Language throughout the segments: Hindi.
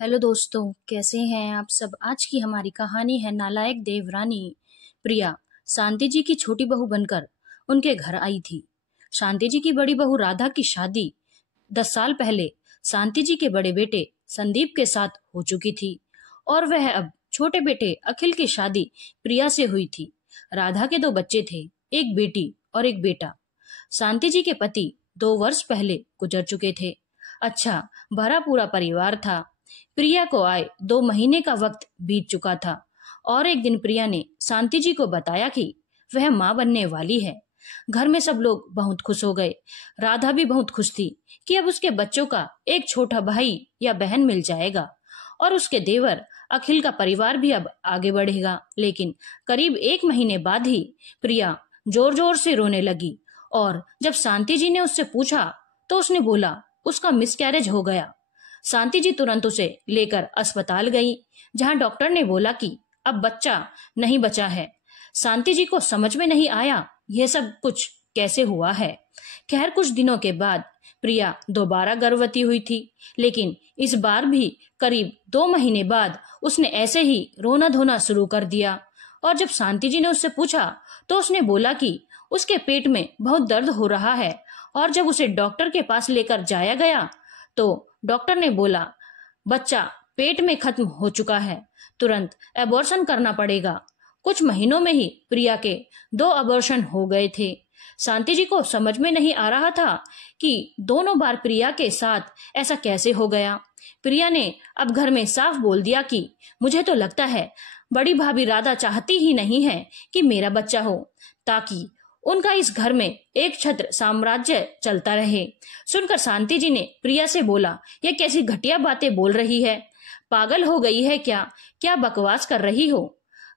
हेलो दोस्तों, कैसे हैं आप सब। आज की हमारी कहानी है नालायक देवरानी। प्रिया शांति जी की छोटी बहू बनकर उनके घर आई थी। शांति जी की बड़ी बहू राधा की शादी 10 साल पहले शांति जी के बड़े बेटे संदीप के साथ हो चुकी थी और वह अब छोटे बेटे अखिल की शादी प्रिया से हुई थी। राधा के 2 बच्चे थे, एक बेटी और एक बेटा। शांति जी के पति 2 वर्ष पहले गुजर चुके थे। अच्छा भरा पूरा परिवार था। प्रिया को आए 2 महीने का वक्त बीत चुका था और एक दिन प्रिया ने शांति जी को बताया कि वह मां बनने वाली है। घर में सब लोग बहुत खुश हो गए। राधा भी बहुत खुश थी कि अब उसके बच्चों का एक छोटा भाई या बहन मिल जाएगा और उसके देवर अखिल का परिवार भी अब आगे बढ़ेगा। लेकिन करीब 1 महीने बाद ही प्रिया जोर जोर से रोने लगी और जब शांति जी ने उससे पूछा तो उसने बोला उसका मिसकैरेज हो गया। शांति जी तुरंत उसे लेकर अस्पताल गई, जहां डॉक्टर ने बोला कि अब बच्चा नहीं बचा है। शांति जी को समझ में नहीं आया यह सब कुछ कैसे हुआ है। खैर कुछ दिनों के बाद प्रिया दोबारा गर्भवती हुई थी, लेकिन इस बार भी करीब 2 महीने बाद उसने ऐसे ही रोना धोना शुरू कर दिया। और जब शांति जी ने उससे पूछा तो उसने बोला कि उसके पेट में बहुत दर्द हो रहा है। और जब उसे डॉक्टर के पास लेकर जाया गया तो डॉक्टर ने बोला बच्चा पेट में खत्म हो चुका है, तुरंत एबॉर्शन करना पड़ेगा। कुछ महीनों में ही प्रिया के 2 अबॉर्शन हो गए थे। शांति जी को समझ में नहीं आ रहा था कि दोनों बार प्रिया के साथ ऐसा कैसे हो गया। प्रिया ने अब घर में साफ बोल दिया कि मुझे तो लगता है बड़ी भाभी राधा चाहती ही नहीं है कि मेरा बच्चा हो, ताकि उनका इस घर में एक छत्र साम्राज्य चलता रहे। सुनकर शांति जी ने प्रिया से बोला यह कैसी घटिया बातें बोल रही है, पागल हो गई है क्या, क्या बकवास कर रही हो।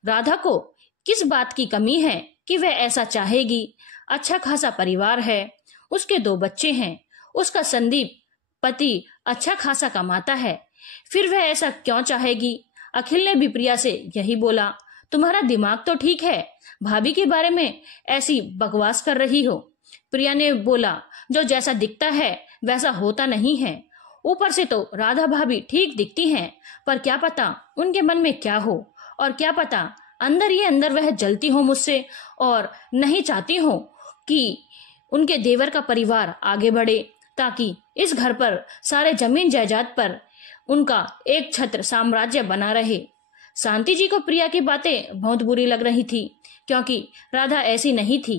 राधा को किस बात की कमी है कि वह ऐसा चाहेगी। अच्छा खासा परिवार है, उसके 2 बच्चे हैं, उसका संदीप पति अच्छा खासा कमाता है, फिर वह ऐसा क्यों चाहेगी। अखिल ने भी प्रिया से यही बोला तुम्हारा दिमाग तो ठीक है, भाभी के बारे में ऐसी बकवास कर रही हो। प्रिया ने बोला जो जैसा दिखता है वैसा होता नहीं है। ऊपर से तो राधा भाभी ठीक दिखती हैं, पर क्या पता उनके मन में क्या हो, और क्या पता अंदर ही अंदर वह जलती हो मुझसे और नहीं चाहती हो कि उनके देवर का परिवार आगे बढ़े, ताकि इस घर पर सारे जमीन जायदाद पर उनका एक छत्र साम्राज्य बना रहे। शांति जी को प्रिया की बातें बहुत बुरी लग रही थी, क्योंकि राधा ऐसी नहीं थी।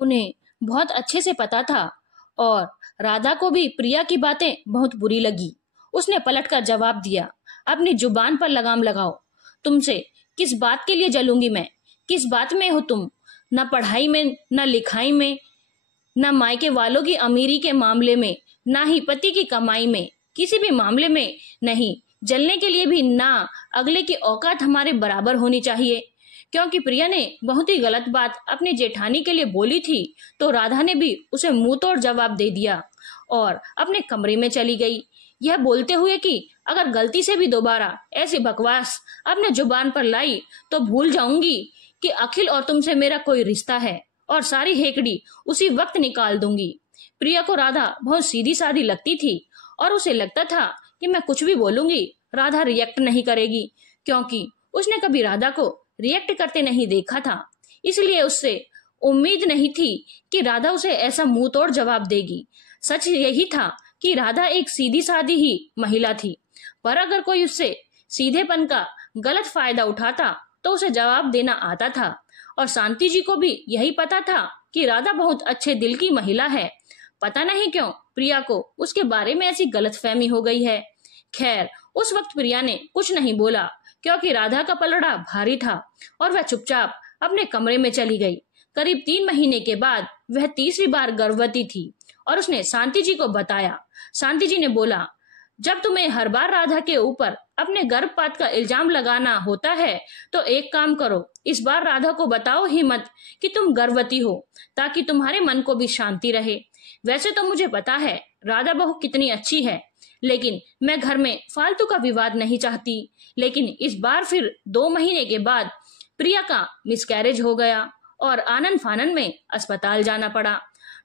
उन्हें बहुत अच्छे से पता था और राधा को भी प्रिया की बातें बहुत बुरी लगी। उसने पलटकर जवाब दिया अपनी जुबान पर लगाम लगाओ, तुमसे किस बात के लिए जलूंगी मैं, किस बात में हो तुम, न पढ़ाई में, न लिखाई में, न मायके वालों की अमीरी के मामले में, ना ही पति की कमाई में, किसी भी मामले में नहीं। जलने के लिए भी ना अगले की औकात हमारे बराबर होनी चाहिए। क्योंकि प्रिया ने बहुत ही गलत बात अपनी जेठानी के लिए बोली थी, तो राधा ने भी उसे मुंह तोड़ जवाब दे दिया और अपने कमरे में चली गई, यह बोलते हुए कि अगर गलती से भी दोबारा ऐसी बकवास अपने जुबान पर लाई तो भूल जाऊंगी कि अखिल और तुमसे मेरा कोई रिश्ता है और सारी हेकड़ी उसी वक्त निकाल दूंगी। प्रिया को राधा बहुत सीधी सादी लगती थी और उसे लगता था कि मैं कुछ भी बोलूंगी राधा रिएक्ट नहीं करेगी, क्योंकि उसने कभी राधा को रिएक्ट करते नहीं देखा था। इसलिए उससे उम्मीद नहीं थी कि राधा उसे ऐसा मुंह तोड़ जवाब देगी। सच यही था कि राधा एक सीधी सादी ही महिला थी, पर अगर कोई उससे सीधेपन का गलत फायदा उठाता तो उसे जवाब देना आता था। और शांति जी को भी यही पता था कि राधा बहुत अच्छे दिल की महिला है। पता नहीं क्यों प्रिया को उसके बारे में ऐसी गलतफहमी हो गई है। खैर उस वक्त प्रिया ने कुछ नहीं बोला, क्योंकि राधा का पलड़ा भारी था और वह चुपचाप अपने कमरे में चली गई। करीब 3 महीने के बाद वह तीसरी बार गर्भवती थी और उसने शांति जी को बताया। शांति जी ने बोला जब तुम्हें हर बार राधा के ऊपर अपने गर्भपात का इल्जाम लगाना होता है तो एक काम करो, इस बार राधा को बताओ ही मत कि तुम गर्भवती हो, ताकि तुम्हारे मन को भी शांति रहे। वैसे तो मुझे पता है राधा बहू कितनी अच्छी है, लेकिन मैं घर में फालतू का विवाद नहीं चाहती। लेकिन इस बार फिर 2 महीने के बाद प्रिया का मिसकैरेज हो गया और आनन फानन में अस्पताल जाना पड़ा।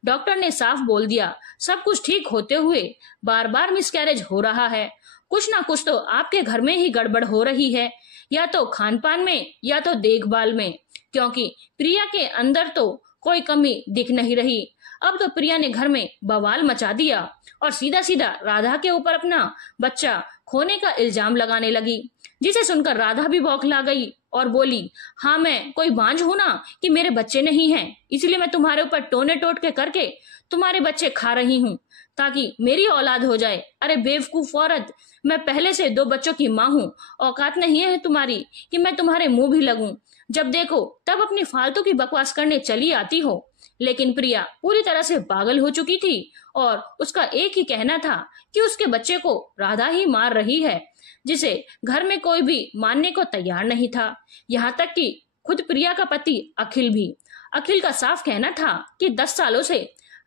डॉक्टर ने साफ बोल दिया सब कुछ ठीक होते हुए बार बार मिसकैरेज हो रहा है कुछ ना कुछ तो आपके घर में ही गड़बड़ हो रही है, या तो खान पान में या तो देखभाल में, क्योंकि प्रिया के अंदर तो कोई कमी दिख नहीं रही। अब तो प्रिया ने घर में बवाल मचा दिया और सीधा सीधा राधा के ऊपर अपना बच्चा खोने का इल्जाम लगाने लगी, जिसे सुनकर राधा भी बौखला गई और बोली, हाँ मैं कोई बांझ हूं ना कि मेरे बच्चे नहीं हैं, इसलिए मैं तुम्हारे ऊपर टोने टोटके करके तुम्हारे बच्चे खा रही हूँ ताकि मेरी औलाद हो जाए। अरे बेवकूफ औरत, मैं पहले से 2 बच्चों की माँ हूँ, औकात नहीं है तुम्हारी कि मैं तुम्हारे मुंह भी लगूं। जब देखो तब अपनी फालतू की बकवास करने चली आती हो। लेकिन प्रिया पूरी तरह से पागल हो चुकी थी और उसका एक ही कहना था कि उसके बच्चे को राधा ही मार रही है, जिसे घर में कोई भी मानने को तैयार नहीं था, यहाँ तक कि खुद प्रिया का पति अखिल भी। अखिल का साफ कहना था कि 10 सालों से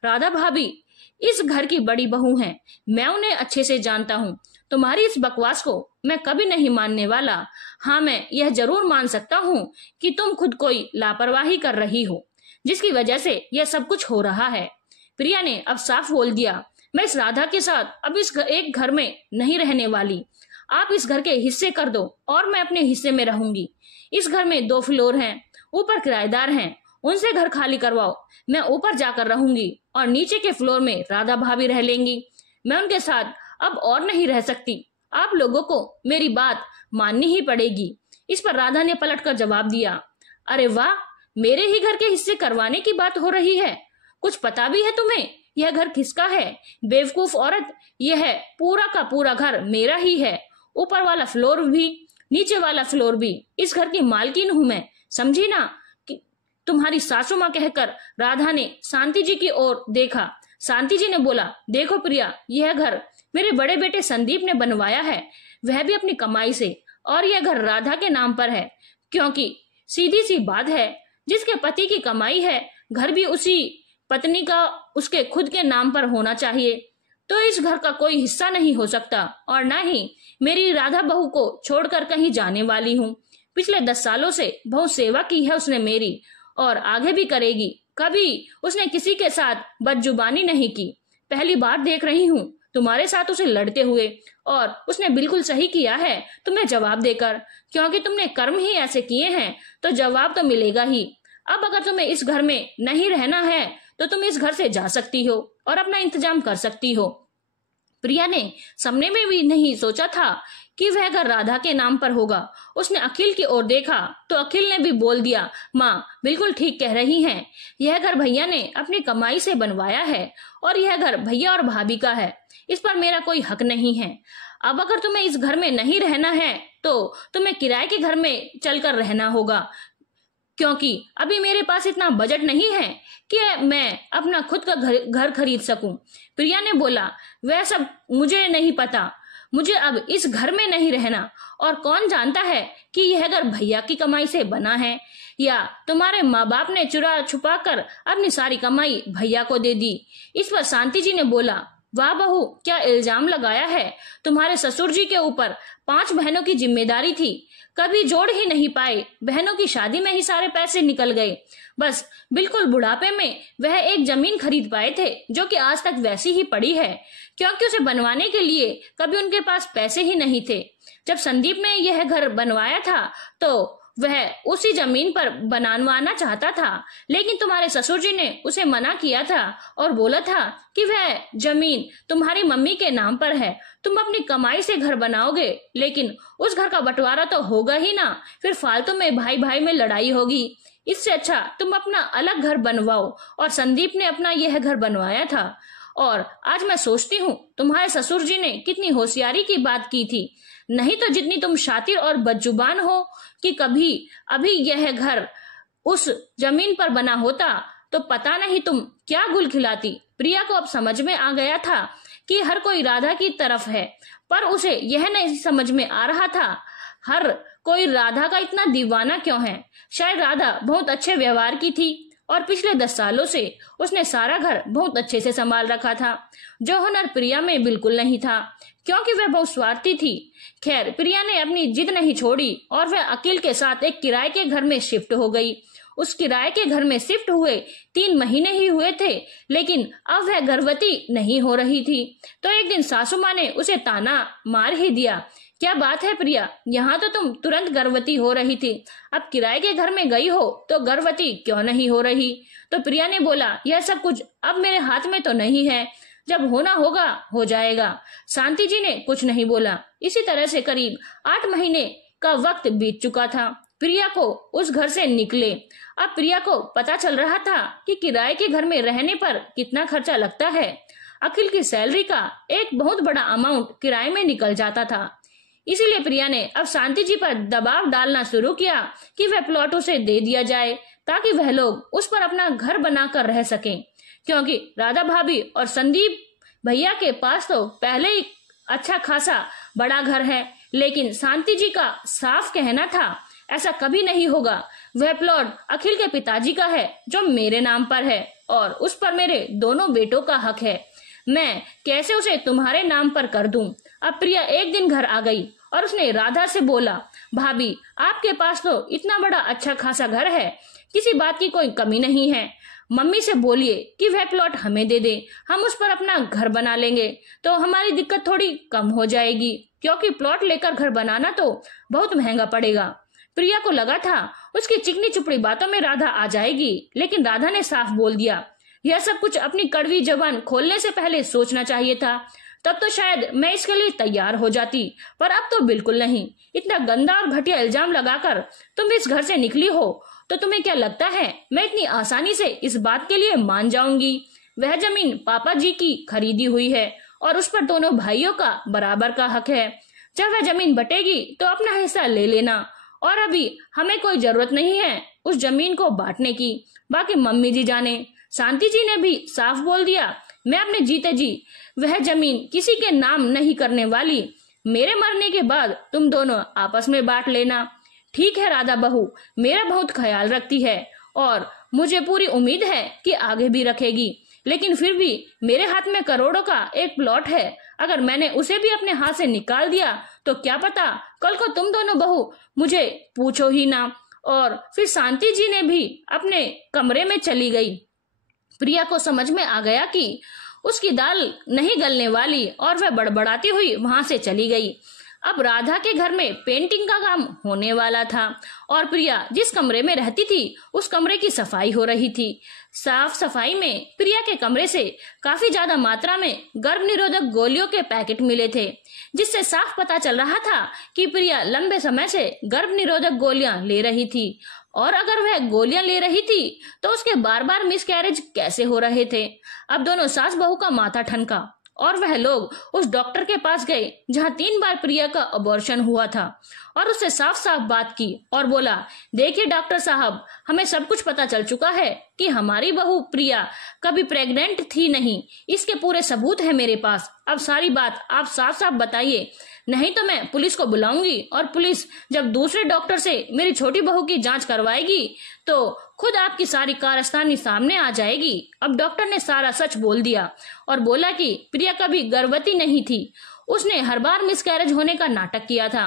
राधा भाभी इस घर की बड़ी बहू हैं, मैं उन्हें अच्छे से जानता हूँ, तुम्हारी इस बकवास को मैं कभी नहीं मानने वाला। हाँ मैं यह जरूर मान सकता हूँ कि तुम खुद कोई लापरवाही कर रही हो, जिसकी वजह से यह सब कुछ हो रहा है। प्रिया ने अब साफ बोल दिया, मैं इस राधा के साथ अब एक घर में नहीं रहने वाली। आप इस घर के हिस्से कर दो और मैं अपने हिस्से में रहूंगी। इस घर में 2 फ्लोर हैं, ऊपर किराएदार हैं, उनसे घर खाली करवाओ, मैं ऊपर जाकर रहूंगी और नीचे के फ्लोर में राधा भाभी रह लेंगी। मैं उनके साथ अब और नहीं रह सकती, आप लोगों को मेरी बात माननी ही पड़ेगी। इस पर राधा ने पलटकर जवाब दिया, अरे वाह, मेरे ही घर के हिस्से करवाने की बात हो रही है, कुछ पता भी है तुम्हें यह घर किसका है? बेवकूफ औरत, यह पूरा का पूरा घर मेरा ही है, ऊपर वाला फ्लोर भी नीचे वाला फ्लोर भी, इस घर की मालकिन हूं मैं, समझी ना? कि तुम्हारी सासू माँ कहकर राधा ने शांति जी की ओर देखा। शांति जी ने बोला, देखो प्रिया, यह घर मेरे बड़े बेटे संदीप ने बनवाया है, वह भी अपनी कमाई से, और यह घर राधा के नाम पर है, क्योंकि सीधी सी बात है, जिसके पति की कमाई है घर भी उसी पत्नी का उसके खुद के नाम पर होना चाहिए। तो इस घर का कोई हिस्सा नहीं हो सकता और ना ही मेरी राधा बहू को छोड़कर कहीं जाने वाली हूँ। पिछले 10 सालों से बहुत सेवा की है उसने मेरी और आगे भी करेगी। कभी उसने किसी के साथ बदजुबानी नहीं की। पहली बार देख रही हूँ तुम्हारे साथ उसे लड़ते हुए, और उसने बिल्कुल सही किया है तुम्हें जवाब देकर, क्योंकि तुमने कर्म ही ऐसे किए हैं तो जवाब तो मिलेगा ही। अब अगर तुम्हें इस घर में नहीं रहना है तो तुम इस घर से जा सकती हो और अपना इंतजाम कर सकती हो। प्रिया ने सपने में भी नहीं सोचा था कि वह घर राधा के नाम पर होगा। उसने अखिल की ओर देखा तो अखिल ने भी बोल दिया, माँ बिल्कुल ठीक कह रही हैं, यह घर भैया ने अपनी कमाई से बनवाया है और यह घर भैया और भाभी का है, इस पर मेरा कोई हक नहीं है। अब अगर तुम्हें इस घर में नहीं रहना है तो तुम्हें किराए के घर में चलकर रहना होगा, क्योंकि अभी मेरे पास इतना बजट नहीं है कि मैं अपना खुद का घर खरीद सकूं। प्रिया ने बोला, वह सब मुझे नहीं पता, मुझे अब इस घर में नहीं रहना, और कौन जानता है कि यह घर भैया की कमाई से बना है या तुम्हारे माँ बाप ने चुरा छुपा कर अपनी सारी कमाई भैया को दे दी। इस पर शांति जी ने बोला, वाह बहू, क्या इल्जाम लगाया है, तुम्हारे ससुर जी के ऊपर 5 बहनों की जिम्मेदारी थी, कभी जोड़ ही नहीं पाए, बहनों की शादी में ही सारे पैसे निकल गए, बस बिल्कुल बुढ़ापे में वह एक जमीन खरीद पाए थे जो कि आज तक वैसी ही पड़ी है, क्योंकि उसे बनवाने के लिए कभी उनके पास पैसे ही नहीं थे। जब संदीप ने यह घर बनवाया था तो वह उसी जमीन पर बनवाना चाहता था, लेकिन तुम्हारे ससुर जी ने उसे मना किया था और बोला था कि वह जमीन तुम्हारी मम्मी के नाम पर है, तुम अपनी कमाई से घर बनाओगे, लेकिन उस घर का बंटवारा तो होगा ही ना, फिर फालतू में भाई भाई में लड़ाई होगी। इससे अच्छा तुम अपना अलग घर बनवाओ। और संदीप ने अपना यह घर बनवाया था, और आज मैं सोचती हूँ तुम्हारे ससुर जी ने कितनी होशियारी की बात की थी, नहीं तो जितनी तुम शातिर और बदजुबान हो कि कभी अभी यह घर उस जमीन पर बना होता तो पता नहीं तुम क्या गुल खिलाती। प्रिया को अब समझ में आ गया था कि हर कोई राधा की तरफ है, पर उसे यह नहीं समझ में आ रहा था हर कोई राधा का इतना दीवाना क्यों है। शायद राधा बहुत अच्छे व्यवहार की थी और पिछले 10 सालों से उसने सारा घर बहुत अच्छे से संभाल रखा था, जो हुनर प्रिया में बिल्कुल नहीं था, क्योंकि वह बहुत स्वार्थी थी। खैर, प्रिया ने अपनी जिद नहीं छोड़ी और वह अखिल के साथ एक किराए के घर में शिफ्ट हो गई। उस किराए के घर में शिफ्ट हुए 3 महीने ही हुए थे, लेकिन अब वह गर्भवती नहीं हो रही थी। तो एक दिन सासू माँ ने उसे ताना मार ही दिया, क्या बात है प्रिया, यहाँ तो तुम तुरंत गर्भवती हो रही थी, अब किराए के घर में गई हो तो गर्भवती क्यों नहीं हो रही। तो प्रिया ने बोला, यह सब कुछ अब मेरे हाथ में तो नहीं है, जब होना होगा हो जाएगा। शांति जी ने कुछ नहीं बोला। इसी तरह से करीब 8 महीने का वक्त बीत चुका था। प्रिया को उस घर से निकले। अब प्रिया को पता चल रहा था कि किराए के घर में रहने पर कितना खर्चा लगता है। अखिल की सैलरी का एक बहुत बड़ा अमाउंट किराए में निकल जाता था। इसीलिए प्रिया ने अब शांति जी पर दबाव डालना शुरू किया कि वह प्लॉट उसे दे दिया जाए, ताकि वह लोग उस पर अपना घर बनाकर रह सकें। क्योंकि राधा भाभी और संदीप भैया के पास तो पहले ही अच्छा खासा बड़ा घर है, लेकिन शांति जी का साफ कहना था ऐसा कभी नहीं होगा। वह प्लॉट अखिल के पिताजी का है जो मेरे नाम पर है, और उस पर मेरे दोनों बेटों का हक है। मैं कैसे उसे तुम्हारे नाम पर कर दूं। अब प्रिया एक दिन घर आ गई और उसने राधा से बोला, भाभी आपके पास तो इतना बड़ा अच्छा खासा घर है, किसी बात की कोई कमी नहीं है, मम्मी से बोलिए कि वह प्लॉट हमें दे दे, हम उस पर अपना घर बना लेंगे तो हमारी दिक्कत थोड़ी कम हो जाएगी, क्योंकि प्लॉट लेकर घर बनाना तो बहुत महंगा पड़ेगा। प्रिया को लगा था उसकी चिकनी चुपड़ी बातों में राधा आ जाएगी, लेकिन राधा ने साफ बोल दिया, यह सब कुछ अपनी कड़वी जबान खोलने से पहले सोचना चाहिए था, तब तो शायद मैं इसके लिए तैयार हो जाती, पर अब तो बिल्कुल नहीं। इतना गंदा और घटिया इल्जाम लगाकर तुम इस घर से निकली हो, तो तुम्हें क्या लगता है मैं इतनी आसानी से इस बात के लिए मान जाऊंगी। वह जमीन पापा जी की खरीदी हुई है और उस पर दोनों भाइयों का बराबर का हक है। जब वह जमीन बटेगी तो अपना हिस्सा ले लेना, और अभी हमें कोई जरूरत नहीं है उस जमीन को बांटने की, बाकी मम्मी जी जाने। शांति जी ने भी साफ बोल दिया, मैं अपने जीते जी वह जमीन किसी के नाम नहीं करने वाली, मेरे मरने के बाद तुम दोनों आपस में बांट लेना। ठीक है राधा बहू, मेरा बहुत ख्याल रखती है और मुझे पूरी उम्मीद है कि आगे भी रखेगी, लेकिन फिर भी मेरे हाथ में करोड़ों का एक प्लॉट है, अगर मैंने उसे भी अपने हाथ से निकाल दिया तो क्या पता कल को तुम दोनों बहू मुझे पूछो ही ना। और फिर शांति जी ने भी अपने कमरे में चली गई। प्रिया को समझ में आ गया कि उसकी दाल नहीं गलने वाली, और वह बड़बड़ाती हुई वहां से चली गई। अब राधा के घर में पेंटिंग का काम होने वाला था और प्रिया जिस कमरे में रहती थी उस कमरे की सफाई हो रही थी। साफ सफाई में प्रिया के कमरे से काफी ज्यादा मात्रा में गर्भ निरोधक गोलियों के पैकेट मिले थे, जिससे साफ पता चल रहा था कि प्रिया लंबे समय से गर्भ निरोधक गोलियां ले रही थी, और अगर वह गोलियां ले रही थी तो उसके बार बार मिसकैरेज कैसे हो रहे थे। अब दोनों सास बहू का माथा ठनका और वह लोग उस डॉक्टर के पास गए जहां 3 बार प्रिया का अबॉर्शन हुआ था, और उससे साफ साफ बात की और बोला, देखिए डॉक्टर साहब, हमें सब कुछ पता चल चुका है कि हमारी बहू प्रिया कभी प्रेग्नेंट थी नहीं, इसके पूरे सबूत है मेरे पास, अब सारी बात आप साफ साफ बताइए, नहीं तो मैं पुलिस को बुलाऊंगी, और पुलिस जब दूसरे डॉक्टर से मेरी छोटी बहू की जांच करवाएगी तो खुद आपकी सारी कारस्तानी सामने आ जाएगी। अब डॉक्टर ने सारा सच बोल दिया और बोला कि प्रिया कभी गर्भवती नहीं थी, उसने हर बार मिसकैरेज होने का नाटक किया था।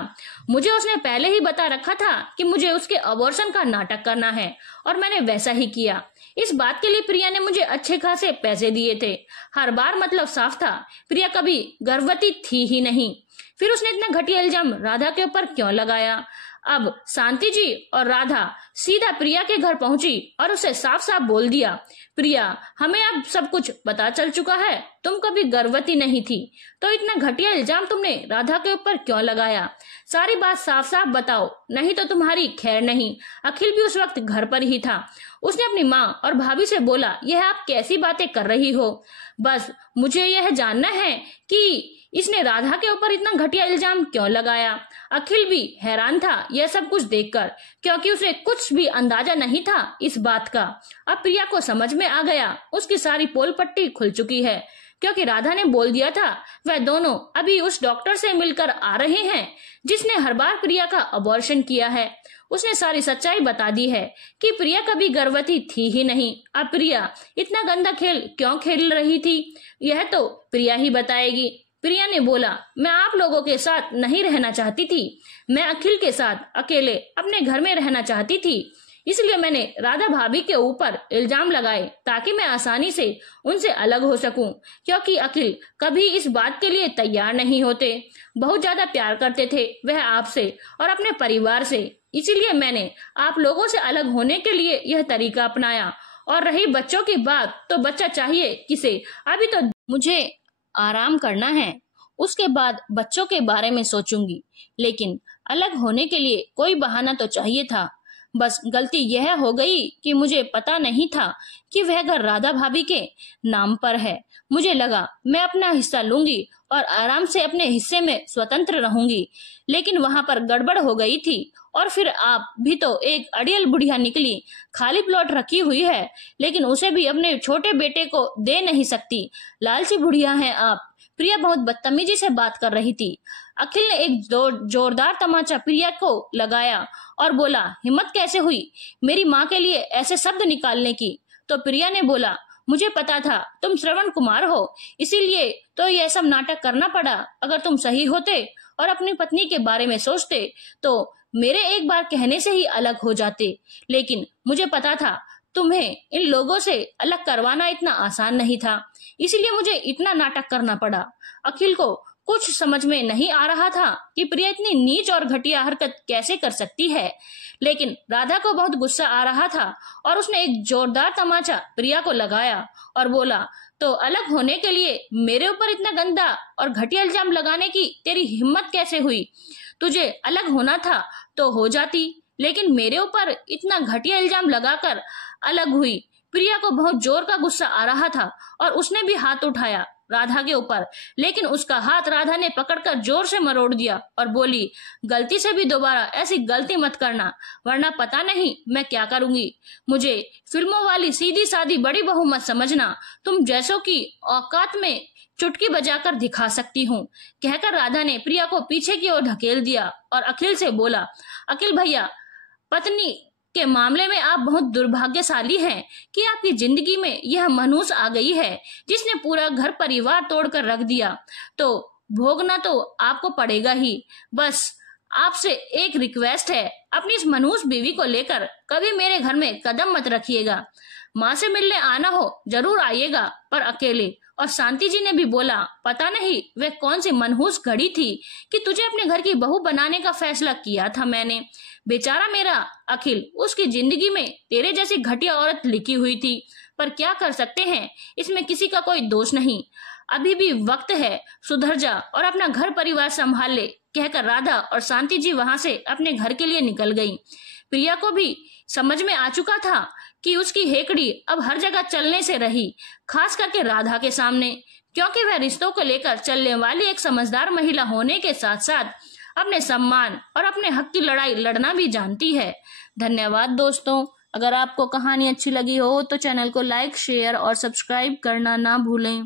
मुझे उसने पहले ही बता रखा था कि मुझे उसके अबॉर्शन का नाटक करना है, और मैंने वैसा ही किया। इस बात के लिए प्रिया ने मुझे अच्छे खासे पैसे दिए थे। हर बार मतलब साफ था, प्रिया कभी गर्भवती थी ही नहीं। फिर उसने इतना घटिया इल्जाम राधा के ऊपर क्यों लगाया। अब शांति जी और राधा सीधा प्रिया के घर पहुंची और उसे साफ साफ बोल दिया, प्रिया, हमें अब सब कुछ पता चल चुका है, तुम कभी गर्भवती नहीं थी, तो इतना घटिया इल्जाम तुमने राधा के ऊपर क्यों लगाया, सारी बात साफ साफ बताओ, नहीं तो तुम्हारी खैर नहीं। अखिल भी उस वक्त घर पर ही था। उसने अपनी माँ और भाभी से बोला, यह आप कैसी बातें कर रही हो, बस मुझे यह जानना है कि इसने राधा के ऊपर इतना घटिया इल्जाम क्यों लगाया। अखिल भी हैरान था यह सब कुछ देखकर, क्योंकि उसे कुछ भी अंदाजा नहीं था इस बात का। अब प्रिया को समझ में आ गया, उसकी सारी पोल पट्टी खुल चुकी है, क्योंकि राधा ने बोल दिया था वह दोनों अभी उस डॉक्टर से मिलकर आ रहे हैं जिसने हर बार प्रिया का अबॉर्शन किया है। उसने सारी सच्चाई बता दी है कि प्रिया कभी गर्भवती थी ही नहीं। अब प्रिया इतना गंदा खेल क्यों खेल रही थी, यह तो प्रिया ही बताएगी। प्रिया ने बोला, मैं आप लोगों के साथ नहीं रहना चाहती थी, मैं अखिल के साथ अकेले अपने घर में रहना चाहती थी। इसलिए मैंने राधा भाभी के ऊपर इल्जाम लगाए ताकि मैं आसानी से उनसे अलग हो सकूं, क्योंकि अखिल कभी इस बात के लिए तैयार नहीं होते। बहुत ज्यादा प्यार करते थे वह आपसे और अपने परिवार से, इसीलिए मैंने आप लोगों से अलग होने के लिए यह तरीका अपनाया। और रही बच्चों की बात, तो बच्चा चाहिए किसे, अभी तो मुझे आराम करना है, उसके बाद बच्चों के बारे में सोचूंगी। लेकिन अलग होने के लिए कोई बहाना तो चाहिए था। बस गलती यह हो गई कि मुझे पता नहीं था कि वह घर राधा भाभी के नाम पर है। मुझे लगा मैं अपना हिस्सा लूंगी और आराम से अपने हिस्से में स्वतंत्र रहूंगी, लेकिन वहां पर गड़बड़ हो गई थी। और फिर आप भी तो एक अड़ियल बुढ़िया निकली, खाली प्लॉट रखी हुई है, लेकिन उसे भी अपने छोटे बेटे को दे नहीं सकती। लालची बुढ़िया हैं आप। प्रिया बहुत बदतमीजी से बात कर रही थी। अखिल ने एक जोरदार तमाचा प्रिया को लगाया और बोला, हिम्मत कैसे हुई मेरी माँ के लिए ऐसे शब्द निकालने की? तो प्रिया ने बोला, मुझे पता था तुम श्रवण कुमार हो, इसीलिए तो यह सब नाटक करना पड़ा। अगर तुम सही होते और अपनी पत्नी के बारे में सोचते तो मेरे एक बार कहने से ही अलग हो जाते। लेकिन मुझे पता था तुम्हें इन लोगों से अलग करवाना इतना आसान नहीं था, इसीलिए मुझे इतना नाटक करना पड़ा। अखिल को कुछ समझ में नहीं आ रहा था कि प्रिया इतनी नीच और घटिया हरकत कैसे कर सकती है, लेकिन राधा को बहुत गुस्सा आ रहा था और उसने एक जोरदार तमाचा प्रिया को लगाया और बोला, तो अलग होने के लिए मेरे ऊपर इतना गंदा और घटिया इल्जाम लगाने की तेरी हिम्मत कैसे हुई? तुझे अलग होना था तो हो जाती, लेकिन मेरे ऊपर इतना घटिया इल्जाम लगाकर अलग हुई। प्रिया को बहुत जोर का गुस्सा आ रहा था और उसने भी हाथ उठाया राधा के ऊपर, लेकिन उसका हाथ राधा ने पकड़कर जोर से मरोड़ दिया और बोली, गलती से भी दोबारा ऐसी गलती मत करना, वरना पता नहीं मैं क्या करूंगी। मुझे फिल्मों वाली सीधी सादी बड़ी बहू मत समझना, तुम जैसों की औकात में चुटकी बजाकर दिखा सकती हूँ। कहकर राधा ने प्रिया को पीछे की ओर ढकेल दिया और अखिल से बोला, अखिल भैया, पत्नी के मामले में आप बहुत दुर्भाग्यशाली हैं कि आपकी जिंदगी में यह मनहूस आ गई है जिसने पूरा घर परिवार तोड़कर रख दिया। तो भोगना तो आपको पड़ेगा ही। बस आपसे एक रिक्वेस्ट है, अपनी इस मनहूस बीवी को लेकर कभी मेरे घर में कदम मत रखिएगा। माँ से मिलने आना हो जरूर आइएगा, पर अकेले। और शांति जी ने भी बोला, पता नहीं वह कौन सी मनहूस घड़ी थी कि तुझे अपने घर की बहू बनाने का फैसला किया था मैंने। बेचारा मेरा अखिल, उसकी जिंदगी में तेरे जैसी घटिया औरत लिखी हुई थी, पर क्या कर सकते हैं, इसमें किसी का कोई दोष नहीं। अभी भी वक्त है, सुधर जा और अपना घर परिवार संभाल ले। कहकर राधा और शांति जी वहां से अपने घर के लिए निकल गई। प्रिया को भी समझ में आ चुका था कि उसकी हेकड़ी अब हर जगह चलने से रही, खास करके राधा के सामने, क्योंकि वह रिश्तों को लेकर चलने वाली एक समझदार महिला होने के साथ साथ अपने सम्मान और अपने हक की लड़ाई लड़ना भी जानती है। धन्यवाद दोस्तों। अगर आपको कहानी अच्छी लगी हो तो चैनल को लाइक, शेयर और सब्सक्राइब करना ना भूलें।